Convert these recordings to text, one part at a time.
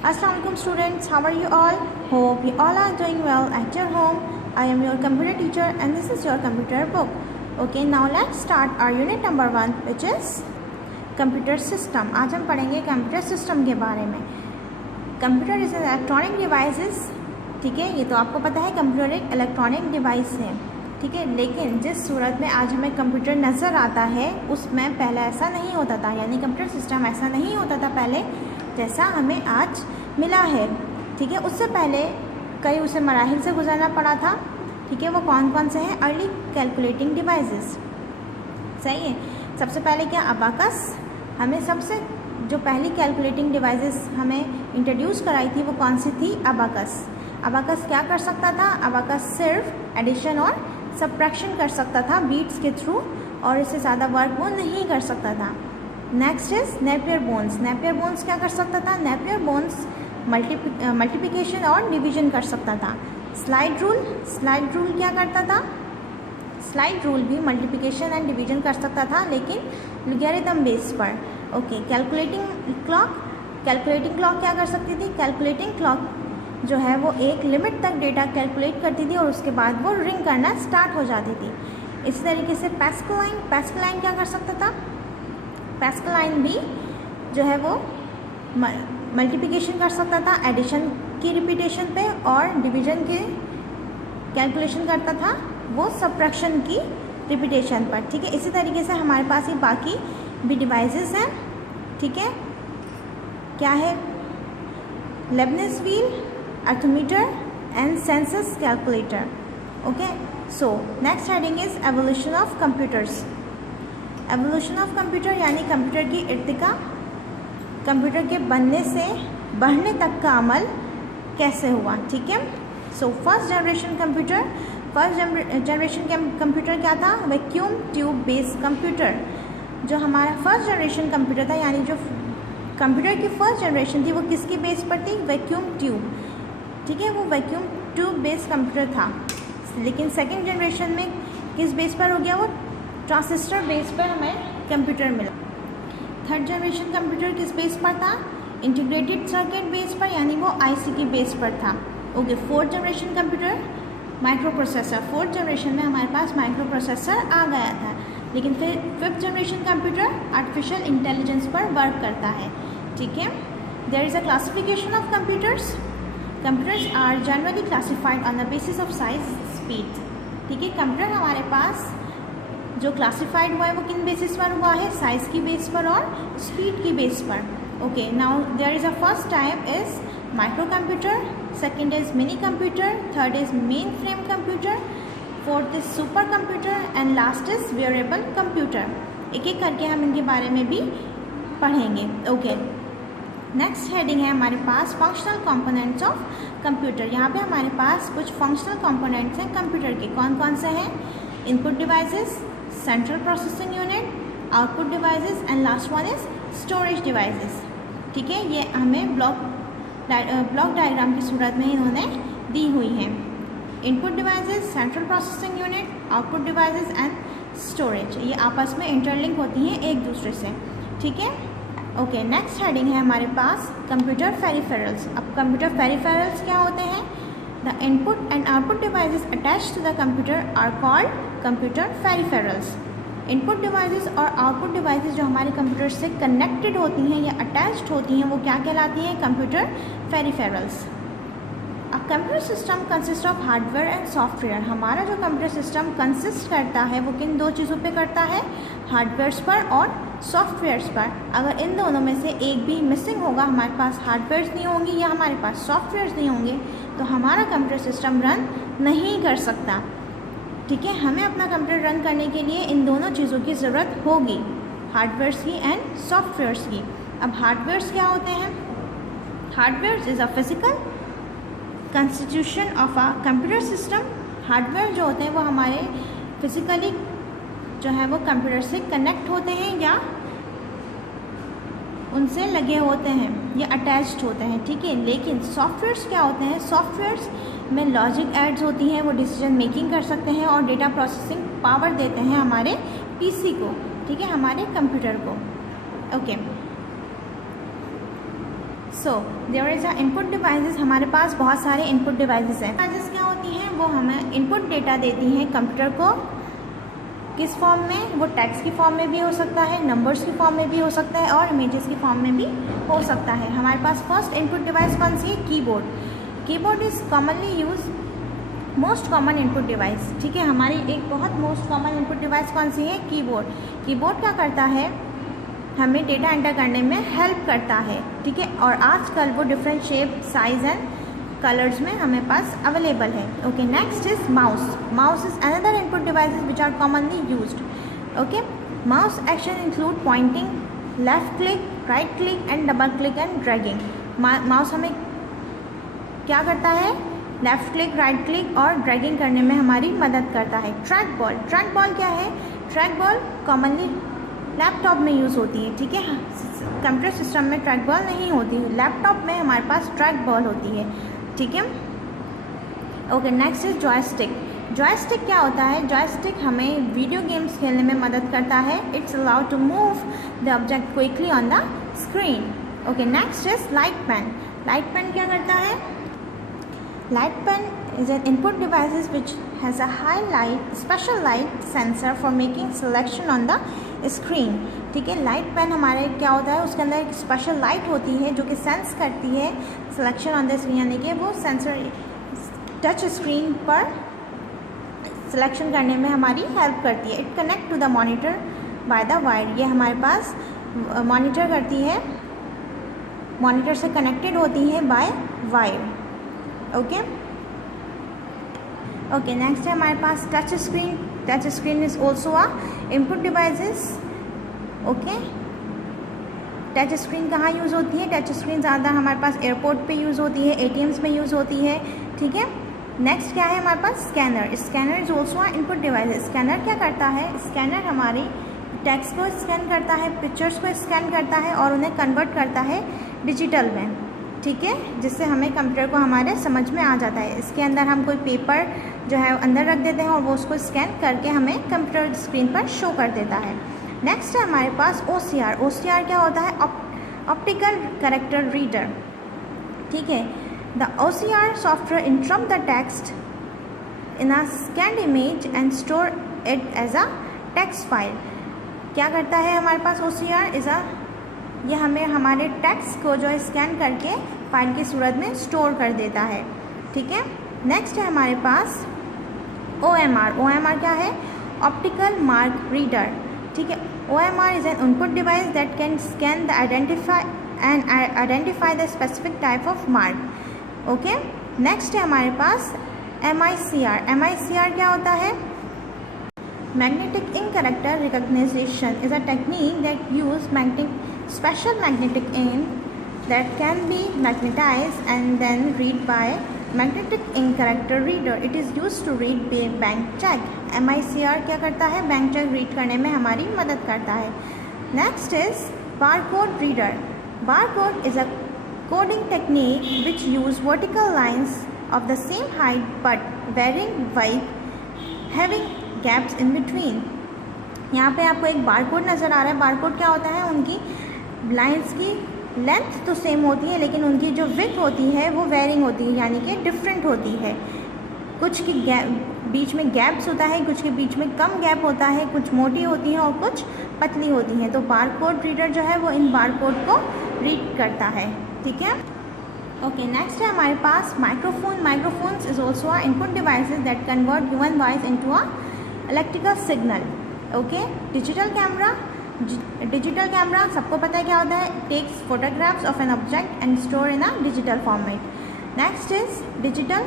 Assalamualaikum students, how are you all? Hope you all are doing well at your home. I am your computer teacher and this is your computer book. Okay, now let's start our unit number 1 which is computer system. आज हम पढ़ेंगे computer system के बारे में. Computer is electronic devices. ठीक है, ये तो आपको पता है कंप्यूटर एक इलेक्ट्रॉनिक डिवाइस है. ठीक है, लेकिन जिस सूरत में आज हमें कंप्यूटर नज़र आता है उसमें पहले ऐसा नहीं होता था, यानी कंप्यूटर सिस्टम ऐसा नहीं होता था पहले जैसा हमें आज मिला है. ठीक है, उससे पहले कई उसे मराहिल से गुजरना पड़ा था. ठीक है, वो कौन कौन से हैं? Early calculating devices. सही है. सबसे पहले क्या? अबाकस. हमें सबसे जो पहली कैलकुलेटिंग डिवाइसेस हमें इंट्रोड्यूस कराई थी वो कौन सी थी? अबाकस. अबाकस क्या कर सकता था? अबाकस सिर्फ एडिशन और सब्ट्रैक्शन कर सकता था बीट्स के थ्रू, और इससे ज़्यादा वर्क वो नहीं कर सकता था. Next is Napier bones. Napier bones क्या कर सकता था? नेपियर बोन्स मल्टीप्लिकेशन और डिवीजन कर सकता था. Slide rule. स्लाइड रूल क्या करता था? स्लाइड रूल भी मल्टीप्लिकेशन एंड डिवीजन कर सकता था, लेकिन लॉगरिथम बेस पर. Okay. Calculating clock. Calculating clock क्या कर सकती थी? कैलकुलेटिंग क्लॉक जो है वो एक लिमिट तक डेटा कैलकुलेट करती थी और उसके बाद वो रिंग करना स्टार्ट हो जाती थी. इसी तरीके से पैस्कल लाइन. पैस्कल लाइन क्या कर सकता था? पैस्कल लाइन भी जो है वो मल्टीप्लिकेशन कर सकता था एडिशन की रिपीटेशन पे, और डिवीजन के कैलकुलेशन करता था वो सब्ट्रैक्शन की रिपीटेशन पर. ठीक है, इसी तरीके से हमारे पास ये बाकी भी डिवाइसेस हैं. ठीक है, क्या है? Lebanese wheel, arithmeter and census calculator. Okay, so next heading is evolution of computers. evolution of computer यानी कंप्यूटर की इर्तिका, कंप्यूटर के बनने से बढ़ने तक का अमल कैसे हुआ. ठीक है. So first generation computer. First generation computer क्या था? Vacuum tube based computer. जो हमारा फर्स्ट जनरेशन कंप्यूटर था, यानी जो कंप्यूटर की फर्स्ट जनरेशन थी वो किसकी बेस पर थी? Vacuum tube. ठीक है, वो वैक्यूम ट्यूब बेस्ड कंप्यूटर था. लेकिन सेकेंड जनरेशन में किस बेस पर हो गया? वो ट्रांजिस्टर बेस पर हमें कंप्यूटर मिला. थर्ड जनरेशन कंप्यूटर किस बेस पर था? इंटीग्रेटेड सर्किट बेस पर, यानी वो आईसी की बेस पर था. Okay. Fourth generation computer micro processor. Fourth generation में हमारे पास माइक्रो प्रोसेसर आ गया था. लेकिन फिर fifth generation computer artificial intelligence पर वर्क करता है. ठीक है. There is a classification of computers. Computers are generally classified on the basis of size, speed. ठीक है, कंप्यूटर हमारे पास जो क्लासिफाइड हुआ है वो किन बेसिस पर हुआ है? साइज की बेस पर और स्पीड की बेस पर. Okay. Now there is a first type is microcomputer, second is minicomputer, third is mainframe computer, fourth is supercomputer and last is variable computer. एक एक करके हम इनके बारे में भी पढ़ेंगे. ओके. नेक्स्ट हेडिंग है हमारे पास फंक्शनल कंपोनेंट्स ऑफ कंप्यूटर. यहाँ पे हमारे पास कुछ फंक्शनल कंपोनेंट्स हैं कंप्यूटर के. कौन कौन से हैं? Input devices, central processing unit, output devices and last one is storage devices. ठीक है, ये हमें ब्लॉक डायग्राम की सूरत में इन्होंने दी हुई हैं. Input devices, central processing unit, output devices and storage, ये आपस में इंटरलिंक होती हैं एक दूसरे से. ठीक है. ओके. नेक्स्ट हेडिंग है हमारे पास कंप्यूटर पेरिफेरल्स. अब कंप्यूटर पेरिफेरल्स क्या होते हैं? The input and output devices attached to the computer are called computer peripherals. Input devices और आउटपुट डिवाइसेस जो हमारे कंप्यूटर से कनेक्टेड होती हैं या अटैच्ड होती हैं वो क्या कहलाती हैं? Computer peripherals. A computer system consist of hardware and software. हमारा जो कंप्यूटर सिस्टम कंसिस्ट करता है वो किन दो चीज़ों पे करता है? हार्डवेयर्स पर और सॉफ्टवेयर्स पर. अगर इन दोनों में से एक भी मिसिंग होगा, हमारे पास हार्डवेयर्स नहीं होंगी या हमारे पास सॉफ्टवेयर्स नहीं होंगे, तो हमारा कंप्यूटर सिस्टम रन नहीं कर सकता. ठीक है, हमें अपना कंप्यूटर रन करने के लिए इन दोनों चीज़ों की ज़रूरत होगी, हार्डवेयर्स की एंड सॉफ्टवेयर्स की. अब हार्डवेयर्स क्या होते हैं? Hardwares is a physical constitution of a computer system. Hardware जो होते हैं वो हमारे फिजिकली जो है वो कंप्यूटर से कनेक्ट होते हैं या उनसे लगे होते हैं या अटैच्ड होते हैं. ठीक है. लेकिन सॉफ्टवेयर्स क्या होते हैं? सॉफ्टवेयर्स में लॉजिक एड्स होती हैं, वो डिसीजन मेकिंग कर सकते हैं और डेटा प्रोसेसिंग पावर देते हैं हमारे पीसी को. ठीक है, हमारे कंप्यूटर को. Okay. So there is a input devices, हमारे पास बहुत सारे इनपुट डिवाइसेस हैं। डिवाइसेस क्या होती हैं, वो हमें इनपुट डेटा देती हैं कंप्यूटर को। किस फॉर्म में, वो टेक्स्ट की फॉर्म में भी हो सकता है, नंबर्स की फॉर्म में भी हो सकता है और इमेजेस की फॉर्म में भी हो सकता है। हमारे पास फर्स्ट इनपुट डिवाइस कौन सी है, keyboard. Keyboard is commonly use, most common input device, ठीक है। हमारी एक बहुत मोस्ट कॉमन इनपुट डिवाइस कौन सी है, कीबोर्ड। कीबोर्ड क्या करता है, हमें डेटा एंटर करने में हेल्प करता है, ठीक है। और आजकल वो different shape, size and colours में हमें पास अवेलेबल है। Okay, next is mouse. Mouse is another input devices which are commonly used. Okay, mouse action include pointing, left click, right click and double click and dragging. Mouse हमें क्या करता है, left click, right click और dragging करने में हमारी मदद करता है। ट्रैक बॉल, ट्रैक बॉल क्या है, ट्रैक बॉल कॉमनली लैपटॉप में यूज़ होती है, ठीक है। कंप्यूटर सिस्टम में ट्रैक बॉल नहीं होती है, लैपटॉप में हमारे पास ट्रैक बॉल होती है, ठीक है। Okay, next is joystick. Joystick क्या होता है, जॉयस्टिक हमें वीडियो गेम्स खेलने में मदद करता है। It's allowed to move the object quickly on the screen. Okay, next is light pen. Light pen क्या करता है, light pen is an input device which has a high light, special light sensor for making selection on the screen, ठीक है। Light pen हमारे क्या होता है, उसके अंदर एक स्पेशल लाइट होती है जो कि सेंस करती है सिलेक्शन ऑन द स्क्रीन, यानी कि वो सेंसर टच स्क्रीन पर सिलेक्शन करने में हमारी हेल्प करती है। It connect to the monitor by the wire, ये हमारे पास मॉनिटर करती है, मॉनिटर से कनेक्टेड होती है by wire. Okay okay, next है हमारे पास touch screen. Touch screen is also a input devices. Okay, touch screen कहाँ यूज़ होती है, टच स्क्रीन ज़्यादा हमारे पास एयरपोर्ट पे यूज़ होती है, ATMs में यूज़ होती है, ठीक है। नेक्स्ट क्या है हमारे पास, scanner. Scanner is also a input device. Scanner क्या करता है, स्कैनर हमारी टेक्स्ट को स्कैन करता है, पिक्चर्स को स्कैन करता है और उन्हें कन्वर्ट करता है डिजिटल में, ठीक है, जिससे हमें कंप्यूटर को हमारे समझ में आ जाता है। इसके अंदर हम कोई पेपर जो है अंदर रख देते हैं और वो उसको स्कैन करके हमें कंप्यूटर स्क्रीन पर शो कर देता है। नेक्स्ट है हमारे पास OCR। OCR क्या होता है, ऑप्टिकल कैरेक्टर रीडर, ठीक है। The OCR software interrupt the text in a scanned image and store it as a text file. क्या करता है हमारे पास OCR इज अ, ये हमें हमारे टेक्स्ट को जो स्कैन करके फाइल की सूरत में स्टोर कर देता है, ठीक है। नेक्स्ट है हमारे पास OMR। OMR क्या है, ऑप्टिकल मार्क रीडर, ठीक है। OMR is an input device that can scan the identify the specific type of mark. Okay, next है हमारे पास MICR। MICR क्या होता है, magnetic ink character recognition is a technique that use special magnetic ink that can be magnetized and then read by magnetic ink character reader. It is used to read bank check. MICR क्या करता है, bank cheque read करने में हमारी मदद करता है। Next is barcode reader. Barcode is a coding technique which use vertical lines of the same height but varying width, having gaps in between. यहाँ पे आपको एक बारकोड नज़र आ रहा है। बारकोड क्या होता है, उनकी लाइंस की लेंथ तो सेम होती है लेकिन उनकी जो विड्थ होती है वो वेरिंग होती है, यानी कि डिफरेंट होती है। कुछ की बीच में गैप्स होता है, कुछ के बीच में कम गैप होता है, कुछ मोटी होती हैं और कुछ पतली होती हैं। तो बारकोड रीडर जो है वो इन बारकोड को रीड करता है, ठीक है। ओके, नेक्स्ट है हमारे पास microphone. Microphones is also a input devices that convert human voice into a electrical signal. Okay, digital camera सबको पता है क्या होता है, takes photographs of an object and store in a digital format. Next is digital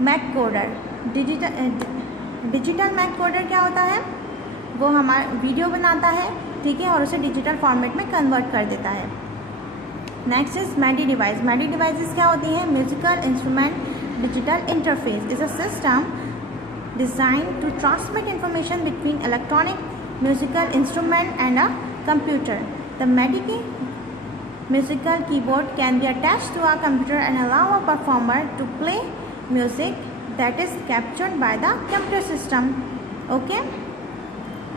camcorder. Digital camcorder क्या होता है, वो हमारा वीडियो बनाता है, ठीक है, और उसे डिजिटल फॉर्मेट में कन्वर्ट कर देता है। Next is MIDI device. MIDI devices क्या होती हैं, musical instrument digital interface is a system designed to transmit information between electronic musical instrument and a computer. The MIDI musical keyboard can be attached to a computer and allow a performer to play music that is captured by the computer system. Okay,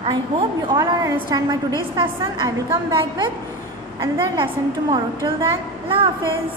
I hope you all understand my today's lesson. I will come back with another lesson tomorrow. Till then, Allah Hafiz.